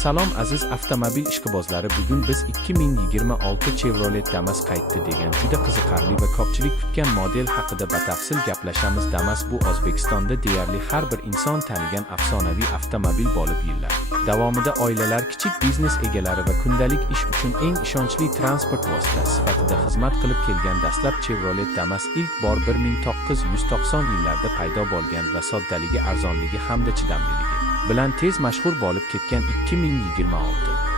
Salom aziz avtomobil ishqibozlari, bugun biz 2026 Chevrolet Damas qaytdi degan juda qiziqarli va ko'pchilik kutgan model haqida batafsil gaplashamiz. Damas bu O'zbekistonda deyarli har bir inson tanigan afsonaviy avtomobil bo'lib yillar davomida oilalar, kichik biznes egalari va kundalik ish uchun eng ishonchli transport vositasi sifatida xizmat qilib kelgan. Dastlab Chevrolet Damas ilk bor 1990 yillarda paydo bo'lgan va soddaligi, arzonligi hamda chidamliligi bilan tez mashhur bo'lib ketgan. 2026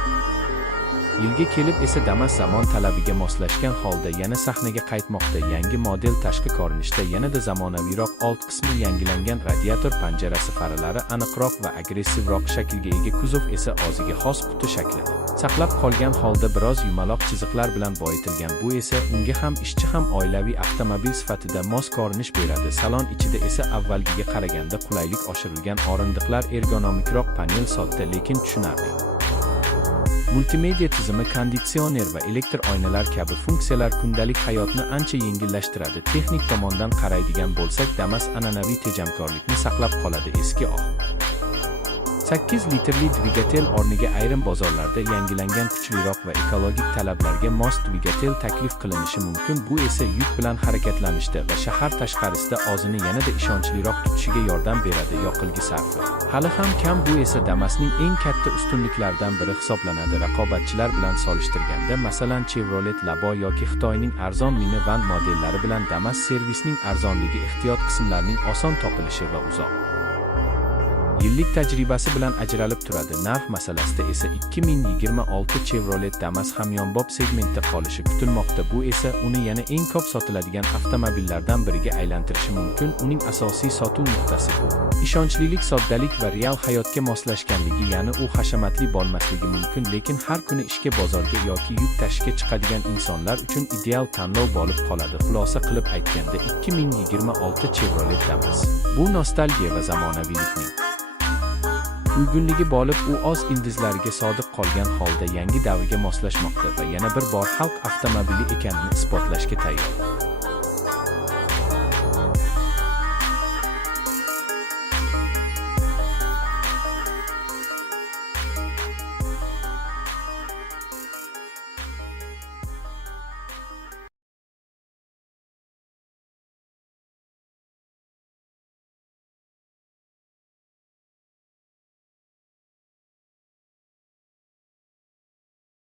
yilga kelib esa Damas zamon talabiga moslashgan holda yana sahnaga qaytmoqda. Yangi model tashqi ko'rinishda yanada zamonaviyroq, old qismi yangilangan, radiator panjarasi, faralari aniqroq va agressivroq shaklga ega, kuzov esa o'ziga xos quti shaklida saqlab qolgan holda biroz yumaloq chiziqlar bilan boyitilgan. Bu esa unga ham ishchi ham oilaviy avtomobil sifatida mos ko'rinish beradi. Salon ichida esa avvalgiga qaraganda qulaylik oshirilgan, o'rindiqlar ergonomikroq, panel sodda lekin tushunarli. Multimedia tizimi, konditsioner va elektr oynalar kabi funksiyalar kundalik hayotni ancha yengillashtiradi. Texnik tomondan qaraydigan bo'lsak, Damas an'anaviy tejamkorlikni saqlab qoladi. Eski 8 litrli dvigatel o'rniga ayrim bozorlarda yangilangan kuchliroq va ekologik talablarga mos dvigatel taklif qilinishi mumkin. Bu esa yuk bilan harakatlanishda va shahar tashqarisida o'zini yanada ishonchliroq tutishiga yordam beradi. Yoqilgi sarfi hali ham kam, bu esa Damas'ning eng katta ustunliklaridan biri hisoblanadi. Raqobatchilar bilan solishtirganda, masalan Chevrolet Labo yoki Xitoyning arzon minivan modellari bilan Damas servisning arzonligi, ehtiyot qismlarining oson topilishi va uzoq yillik tajribasi bilan ajralib turadi. Narx masalasida esa 2026 Chevrolet Damas hamyonbop segmentda qolishi kutilmoqda. Bu esa uni yana eng ko'p sotiladigan avtomobillardan biriga aylantirishi mumkin. Uning asosiy sotuv nuqtasi bu ishonchlilik, soddalik va real hayotga moslashganligi, ya'ni u hashamatli bo'lmasligi mumkin, lekin har kuni ishga, bozorga yoki yuk tashishga chiqadigan insonlar uchun ideal tanlov bo'lib qoladi. Xulosa qilib aytganda, 2026 Chevrolet Damas bu nostalgiya va zamonaviylikning uyg'unligi bo'lib, u o'z ildizlariga sodiq qolgan holda yangi davrga moslashmoqda va yana bir bor xalq avtomobili ekanini isbotlashga tayyor.